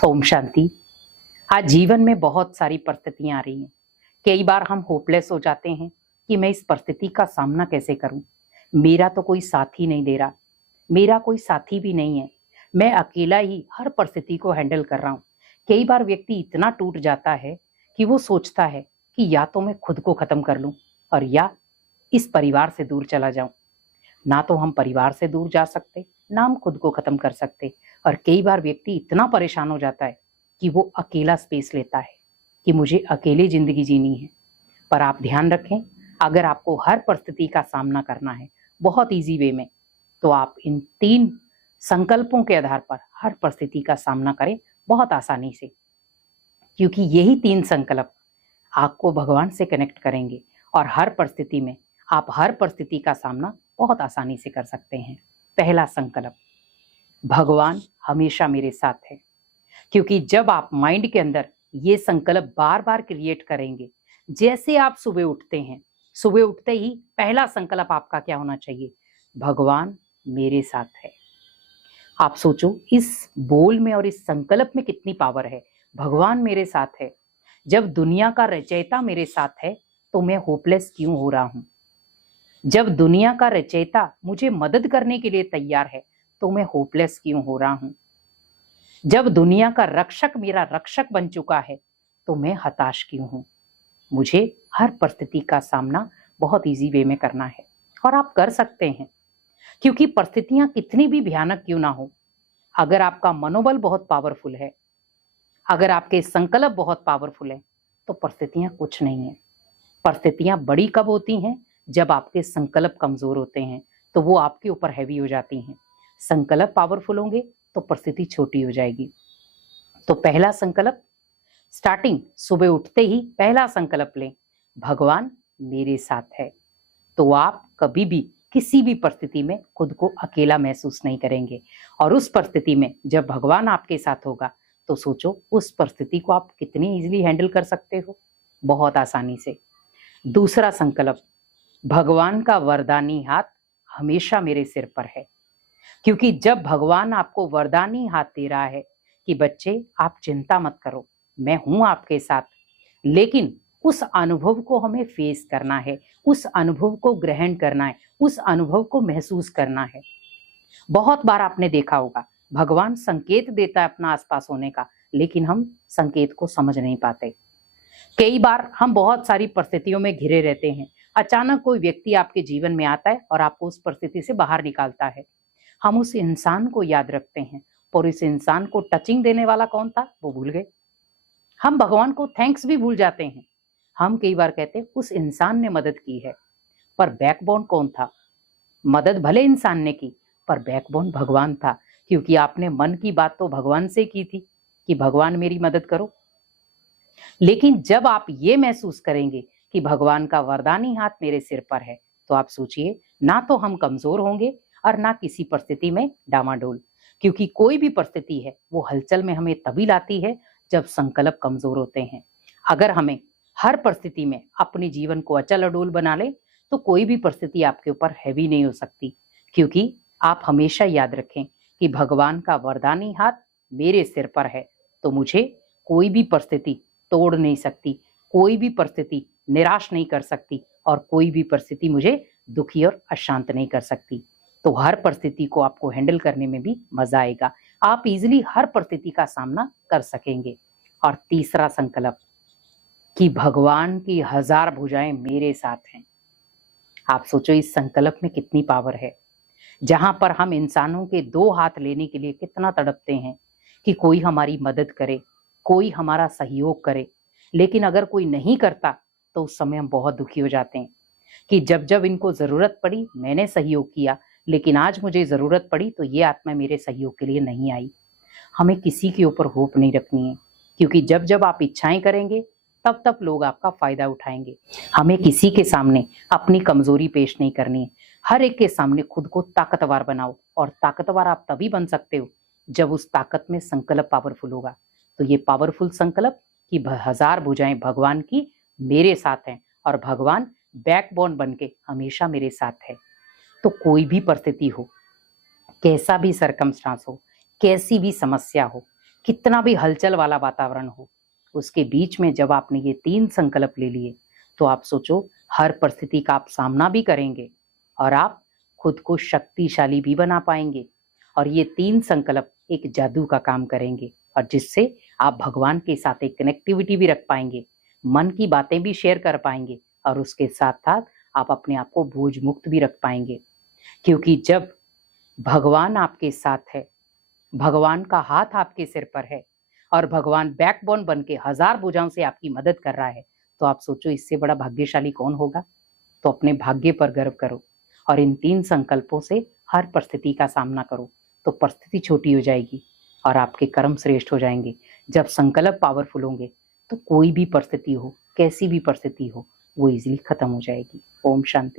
ओम शांति। आज जीवन में बहुत सारी परिस्थितियां आ रही हैं। कई बार हम होपलेस हो जाते हैं कि मैं इस परिस्थिति का सामना कैसे करूं। मेरा तो कोई साथी नहीं दे रहा, मेरा कोई साथी भी नहीं है, मैं अकेला ही हर परिस्थिति को हैंडल कर रहा हूं। कई बार व्यक्ति इतना टूट जाता है कि वो सोचता है कि या तो मैं खुद को खत्म कर लूं और या इस परिवार से दूर चला जाऊं। ना तो हम परिवार से दूर जा सकते, ना हम खुद को खत्म कर सकते। और कई बार व्यक्ति इतना परेशान हो जाता है कि वो अकेला स्पेस लेता है कि मुझे अकेले जिंदगी जीनी है। पर आप ध्यान रखें, अगर आपको हर परिस्थिति का सामना करना है बहुत इजी वे में, तो आप इन 3 संकल्पों के आधार पर हर परिस्थिति का सामना करें बहुत आसानी से। क्योंकि यही 3 संकल्प आपको भगवान से कनेक्ट करेंगे और हर परिस्थिति में आप हर परिस्थिति का सामना बहुत आसानी से कर सकते हैं। पहला संकल्प, भगवान हमेशा मेरे साथ है। क्योंकि जब आप माइंड के अंदर ये संकल्प बार बार क्रिएट करेंगे, जैसे आप सुबह उठते हैं, सुबह उठते ही पहला संकल्प आपका क्या होना चाहिए? भगवान मेरे साथ है। आप सोचो इस बोल में और इस संकल्प में कितनी पावर है। भगवान मेरे साथ है। जब दुनिया का रचयिता मेरे साथ है तो मैं होपलेस क्यों हो रहा हूं? जब दुनिया का रचयिता मुझे मदद करने के लिए तैयार है तो मैं होपलेस क्यों हो रहा हूं? जब दुनिया का रक्षक मेरा रक्षक बन चुका है तो मैं हताश क्यों हूं? मुझे हर परिस्थिति का सामना बहुत इजी वे में करना है और आप कर सकते हैं। क्योंकि परिस्थितियां कितनी भी भयानक क्यों ना हो, अगर आपका मनोबल बहुत पावरफुल है, अगर आपके संकल्प बहुत पावरफुल है, तो परिस्थितियां कुछ नहीं है। परिस्थितियां बड़ी कब होती हैं? जब आपके संकल्प कमजोर होते हैं तो वो आपके ऊपर हैवी हो जाती हैं। संकल्प पावरफुल होंगे तो परिस्थिति छोटी हो जाएगी। तो पहला संकल्प, स्टार्टिंग सुबह उठते ही पहला संकल्प लें, भगवान मेरे साथ है। तो आप कभी भी किसी भी परिस्थिति में खुद को अकेला महसूस नहीं करेंगे। और उस परिस्थिति में जब भगवान आपके साथ होगा तो सोचो उस परिस्थिति को आप कितनी इजीली हैंडल कर सकते हो, बहुत आसानी से। दूसरा संकल्प, भगवान का वरदानी हाथ हमेशा मेरे सिर पर है। क्योंकि जब भगवान आपको वरदानी हाथ दे रहा है कि बच्चे आप चिंता मत करो, मैं हूं आपके साथ, लेकिन उस अनुभव को हमें फेस करना है, उस अनुभव को ग्रहण करना है, उस अनुभव को महसूस करना है। बहुत बार आपने देखा होगा भगवान संकेत देता है अपना आसपास होने का, लेकिन हम संकेत को समझ नहीं पाते। कई बार हम बहुत सारी परिस्थितियों में घिरे रहते हैं, अचानक कोई व्यक्ति आपके जीवन में आता है और आपको उस परिस्थिति से बाहर निकालता है। हम उस इंसान को याद रखते हैं, और इस इंसान को टचिंग देने वाला कौन था वो भूल गए। हम भगवान को थैंक्स भी भूल जाते हैं। हम कई बार कहते हैं उस इंसान ने मदद की है, पर बैकबोन कौन था? मदद भले इंसान ने की, पर बैकबोन भगवान था। क्योंकि आपने मन की बात तो भगवान से की थी कि भगवान मेरी मदद करो। लेकिन जब आप ये महसूस करेंगे कि भगवान का वरदानी हाथ मेरे सिर पर है, तो आप सोचिए ना तो हम कमजोर होंगे और ना किसी परिस्थिति में डामाडोल। क्योंकि कोई भी परिस्थिति है वो हलचल में हमें तभी लाती है जब संकल्प कमजोर होते हैं। अगर हमें हर परिस्थिति में अपने जीवन को अचल अडोल बना ले तो कोई भी परिस्थिति आपके ऊपर हैवी नहीं हो सकती। क्योंकि आप हमेशा याद रखें कि भगवान का वरदानी हाथ मेरे सिर पर है, तो मुझे कोई भी परिस्थिति तोड़ नहीं सकती, कोई भी परिस्थिति निराश नहीं कर सकती, और कोई भी परिस्थिति मुझे दुखी और अशांत नहीं कर सकती। तो हर परिस्थिति को आपको हैंडल करने में भी मजा आएगा, आप इजीली हर परिस्थिति का सामना कर सकेंगे। और तीसरा संकल्प कि भगवान की 1000 भुजाएं मेरे साथ हैं। आप सोचो इस संकल्प में कितनी पावर है। जहां पर हम इंसानों के 2 हाथ लेने के लिए कितना तड़पते हैं कि कोई हमारी मदद करे, कोई हमारा सहयोग करे, लेकिन अगर कोई नहीं करता तो उस समय हम बहुत दुखी हो जाते हैं कि जब जब इनको जरूरत पड़ी मैंने सहयोग किया, लेकिन आज मुझे जरूरत पड़ी तो ये आत्मा मेरे सहयोग के लिए नहीं आई। हमें किसी के ऊपर होप नहीं रखनी है, क्योंकि जब जब आप इच्छाएं करेंगे तब तब लोग आपका फायदा उठाएंगे। हमें किसी के सामने अपनी कमजोरी पेश नहीं करनी है। हर एक के सामने खुद को ताकतवर बनाओ, और ताकतवर आप तभी बन सकते हो जब उस ताकत में संकल्प पावरफुल होगा। तो ये पावरफुल संकल्प कि 1000 भुजाएं भगवान की मेरे साथ हैं और भगवान बैकबोन बन के हमेशा मेरे साथ है। तो कोई भी परिस्थिति हो, कैसा भी सरकमस्टांस हो, कैसी भी समस्या हो, कितना भी हलचल वाला वातावरण हो, उसके बीच में जब आपने ये 3 संकल्प ले लिए, तो आप सोचो हर परिस्थिति का आप सामना भी करेंगे और आप खुद को शक्तिशाली भी बना पाएंगे। और ये 3 संकल्प एक जादू का काम करेंगे और जिससे आप भगवान के साथ एक कनेक्टिविटी भी रख पाएंगे, मन की बातें भी शेयर कर पाएंगे और उसके साथ-साथ आप अपने आप को बोझ मुक्त भी रख पाएंगे। क्योंकि जब भगवान आपके साथ है, भगवान का हाथ आपके सिर पर है और भगवान बैकबोन बन के 1000 भुजाओं से आपकी मदद कर रहा है, तो आप सोचो इससे बड़ा भाग्यशाली कौन होगा? तो अपने भाग्य पर गर्व करो और इन 3 संकल्पों से हर परिस्थिति का सामना करो, तो परिस्थिति छोटी हो जाएगी और आपके कर्म श्रेष्ठ हो जाएंगे। जब संकल्प पावरफुल होंगे, तो कोई भी परिस्थिति हो, कैसी भी परिस्थिति हो, वो इजीली खत्म हो जाएगी। ओम शांति।